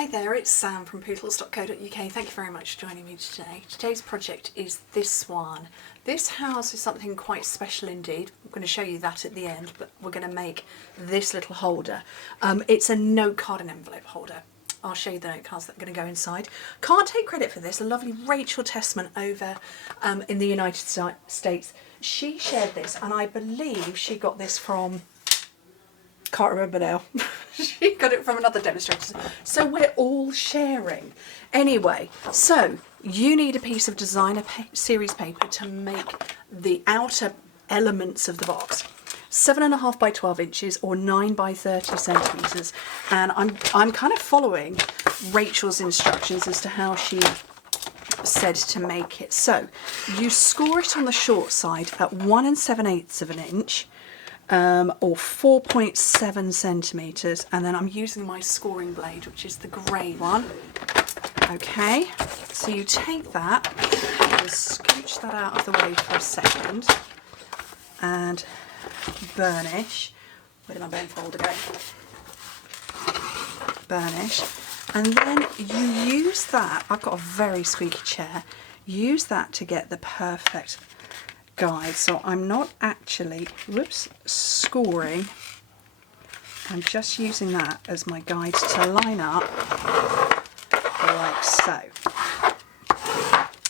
Hi there, it's Sam from Pootles.co.uk. Thank you very much for joining me today. Today's project is this one. This house is something quite special indeed. I'm going to show you that at the end, but we're going to make this little holder. It's a note card and envelope holder. I'll show you the note cards that are going to go inside. Can't take credit for this. A lovely Rachel Tessman over in the United States. She shared this, and I believe she got this from... can't remember now. She got it from another demonstrator. So we're all sharing. Anyway, so you need a piece of designer series paper to make the outer elements of the box. 7.5 by 12 inches or 9 by 30 centimetres. And I'm kind of following Rachel's instructions as to how she said to make it. So you score it on the short side at 1 7/8 of an inch. Or 4.7 centimetres, and then I'm using my scoring blade, which is the grey one. Okay, so you take that, just scooch that out of the way for a second, and burnish. Where did my bone folder go? Burnish, and then you use that. I've got a very squeaky chair. Use that to get the perfect guide. So I'm not actually, scoring. I'm just using that as my guide to line up like so.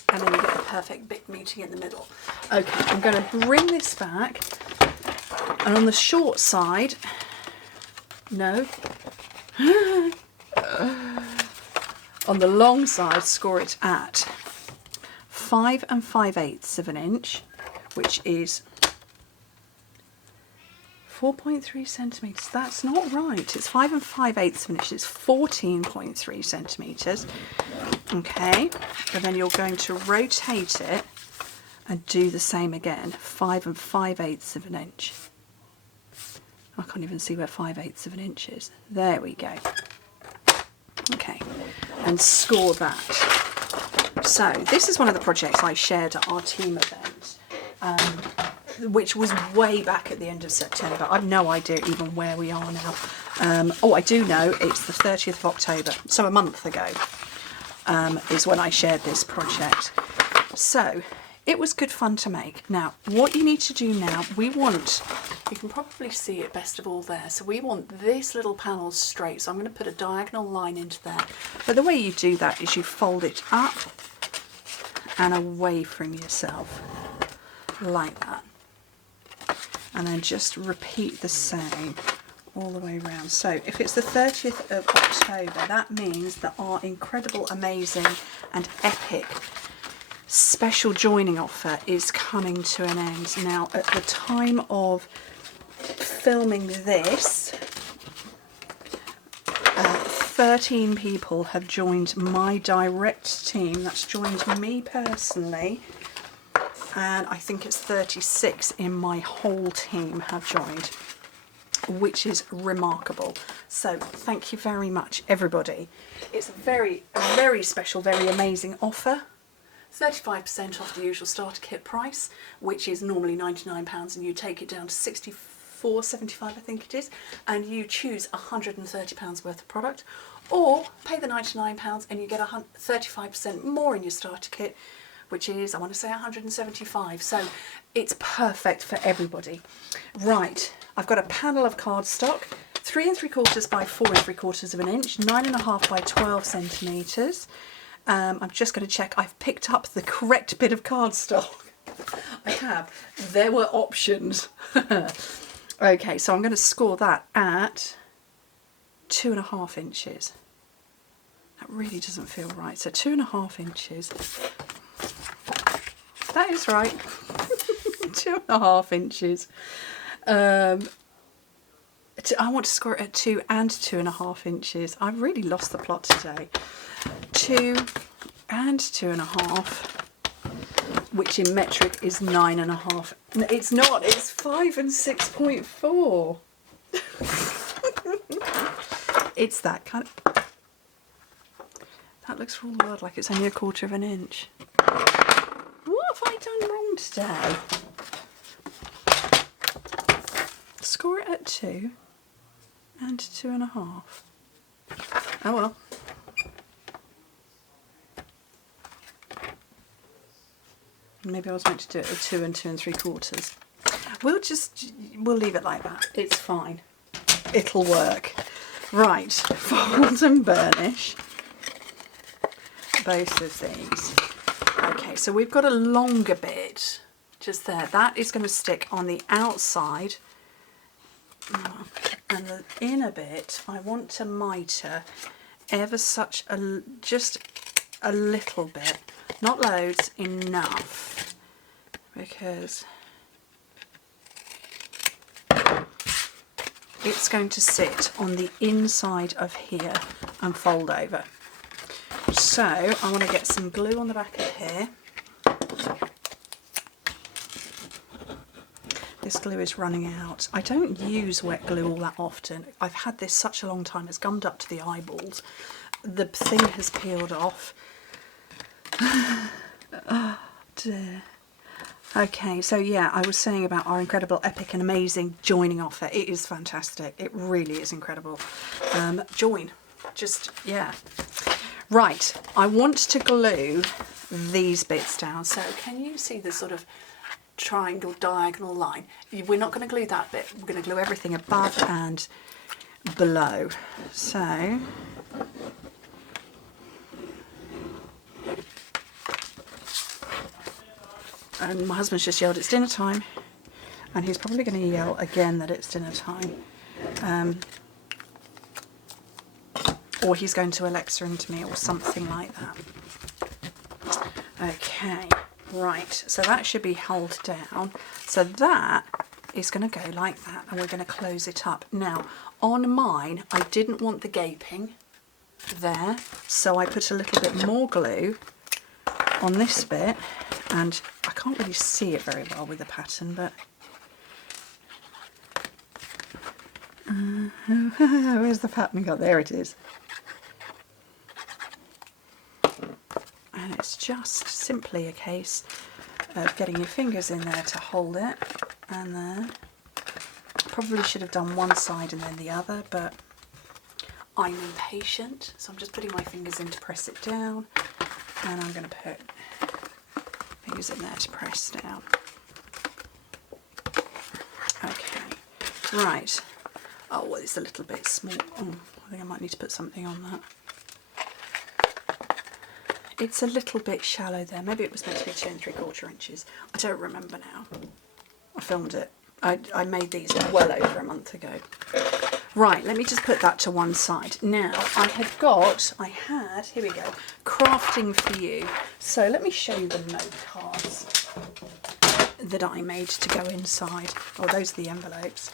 And then you get the perfect bit meeting in the middle. Okay, I'm going to bring this back, and on the short side, no, on the long side, score it at 5 5/8 of an inch, which is 4.3 centimetres. That's not right. It's 5 5/8 of an inch. It's 14.3 centimetres. Okay, and then you're going to rotate it and do the same again. 5 5/8 of an inch. I can't even see where 5/8 of an inch is. There we go. Okay, and score that. So this is one of the projects I shared at our team event. Which was way back at the end of September. I've no idea even where we are now. Oh, I do know it's the 30th of October, so a month ago is when I shared this project. So it was good fun to make. Now, what you need to do now, you can probably see it best of all there. So we want this little panel straight. So I'm going to put a diagonal line into there. But the way you do that is you fold it up and away from yourself, like that, and then just repeat the same all the way around. So if it's the 30th of October, that means that our incredible, amazing and epic special joining offer is coming to an end. Now, at the time of filming this, 13 people have joined my direct team. That's joined me personally. And I think it's 36 in my whole team have joined, which is remarkable. So thank you very much, everybody. It's a very, very special, very amazing offer. 35% off the usual starter kit price, which is normally £99, and you take it down to £64.75, I think it is, and you choose £130 worth of product, or pay the £99 and you get 35% more in your starter kit, which is, I want to say, 175. So it's perfect for everybody. Right, I've got a panel of cardstock, 3 3/4 by 4 3/4 of an inch, 9.5 by 12 centimetres. I'm just going to check I've picked up the correct bit of cardstock. I have. There were options. Okay, so I'm going to score that at 2.5 inches. That really doesn't feel right. So 2.5 inches. That is right. 2.5 inches. I want to score it at 2 and 2.5 inches. I've really lost the plot today. 2 and 2.5, which in metric is 9.5. No, it's not. It's 5 and 6.4. It's that kind of... That looks for all the world like it's only 1/4 of an inch. What have I done wrong today? Score it at 2 and 2.5. Oh well. Maybe I was meant to do it at 2 and 2 3/4. We'll leave it like that. It's fine. It'll work. Right, fold and burnish both of these. Okay, so we've got a longer bit just there. That is going to stick on the outside, and the inner bit I want to mitre ever such just a little bit, not loads, enough, because it's going to sit on the inside of here and fold over. So I want to get some glue on the back of here. This glue is running out. I don't use wet glue all that often. I've had this such a long time, it's gummed up to the eyeballs. The thing has peeled off. Oh dear. Okay, so yeah, I was saying about our incredible, epic and amazing joining offer. It is fantastic. It really is incredible. Join. Just, yeah. Right, I want to glue these bits down. So can you see the sort of triangle diagonal line? We're not going to glue that bit. We're going to glue everything above and below. So and my husband's just yelled it's dinner time, and he's probably going to yell again that it's dinner time, or he's going to Alexa into me or something like that. Okay, right, so that should be held down. So that is going to go like that, and we're going to close it up. Now on mine I didn't want the gaping there, so I put a little bit more glue on this bit, and I can't really see it very well with the pattern, but where's the pattern got? There it is. And it's just simply a case of getting your fingers in there to hold it, and there. Probably should have done one side and then the other, but I'm impatient, so I'm just putting my fingers in to press it down, and I'm going to put fingers in there to press down. Okay, right. Oh, well, it's a little bit small. Oh, I think I might need to put something on that. It's a little bit shallow there. Maybe it was meant to be 2 3/4 inches. I don't remember now. I filmed it. I made these well over a month ago. Right, let me just put that to one side. Now, I had, here we go, crafting for you. So let me show you the note cards that I made to go inside. Oh, those are the envelopes.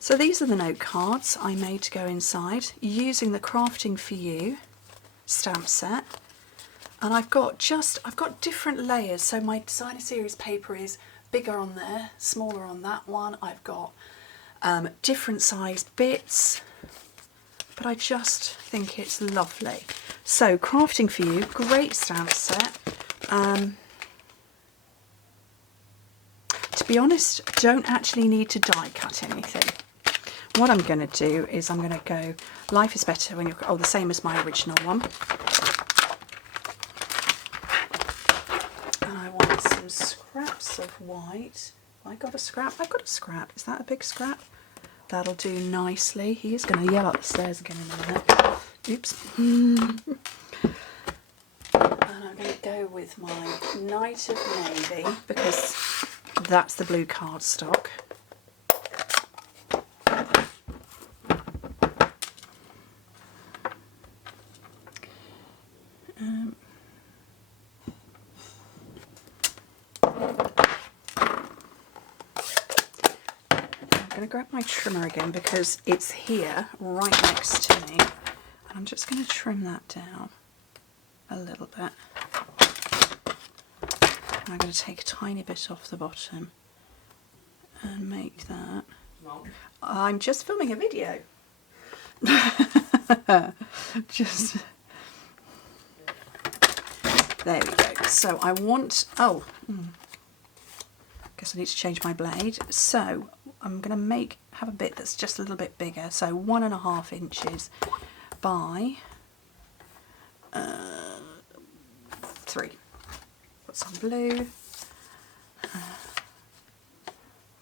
So these are the note cards I made to go inside using the Crafting for You stamp set. And I've got different layers. So my designer series paper is bigger on there, smaller on that one. I've got different sized bits, but I just think it's lovely. So Crafting for You, great stamp set. To be honest, don't actually need to die cut anything. What I'm going to do is I'm going to go Life is Better When You're, the same as my original one. And I want some scraps of white. I got a scrap. I got a scrap. Is that a big scrap? That'll do nicely. He is going to yell up the stairs again in a minute. Oops. And I'm going to go with my Night of Navy because that's the blue cardstock. I'm going to grab my trimmer again because it's here right next to me, and I'm just going to trim that down a little bit. I'm going to take a tiny bit off the bottom and make that. I'm just filming a video. Just there we go. So I want, guess I need to change my blade. So I'm going to have a bit that's just a little bit bigger. So 1.5 inches by 3. Put some blue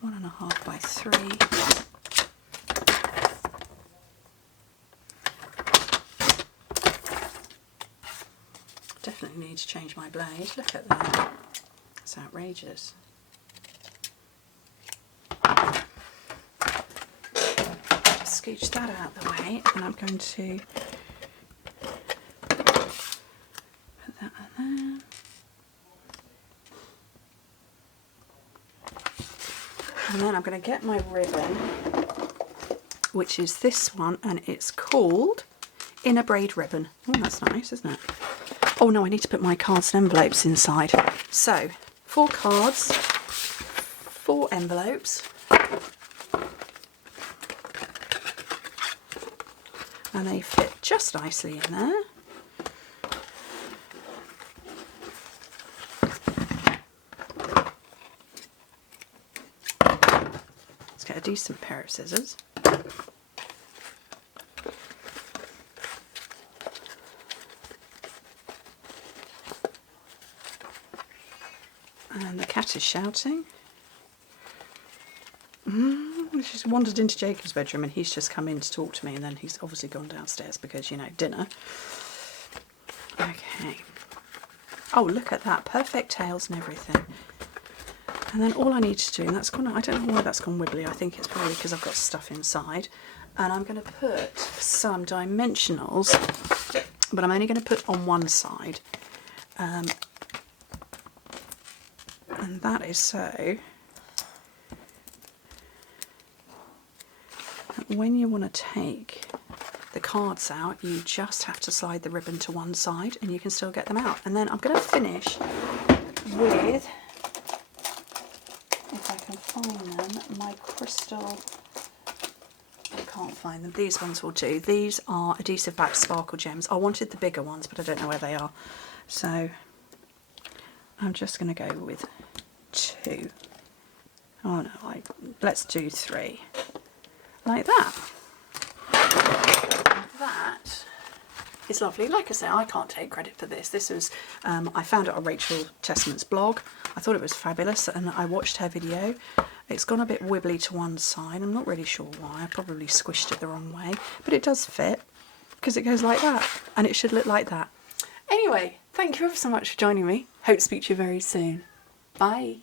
1.5 by 3. Definitely need to change my blade. Look at that. It's outrageous. Scooch that out of the way, and I'm going to put that on there. And then I'm going to get my ribbon, which is this one, and it's called Inner Braid Ribbon. Oh, that's nice, isn't it? Oh no, I need to put my cards and envelopes inside. So, 4 cards, 4 envelopes, and they fit just nicely in there. Let's get a decent pair of scissors. And the cat is shouting. She's wandered into Jacob's bedroom and he's just come in to talk to me, and then he's obviously gone downstairs because, you know, dinner. Okay. Oh, look at that. Perfect tails and everything. And then all I need to do, and that's gone, I don't know why that's gone wibbly. I think it's probably because I've got stuff inside. And I'm going to put some dimensionals, but I'm only going to put on one side. And that is so that when you want to take the cards out, you just have to slide the ribbon to one side and you can still get them out. And then I'm going to finish with, if I can find them, my crystal, I can't find them, these ones will do. These are adhesive backed sparkle gems. I wanted the bigger ones, but I don't know where they are. So I'm just going to go with 2. Oh no, let's do 3. Like that. That is lovely. Like I say, I can't take credit for this. This was, I found it on Rachel Testament's blog. I thought it was fabulous and I watched her video. It's gone a bit wibbly to one side. I'm not really sure why. I probably squished it the wrong way. But it does fit because it goes like that. And it should look like that. Anyway, thank you ever so much for joining me. Hope to speak to you very soon. Bye.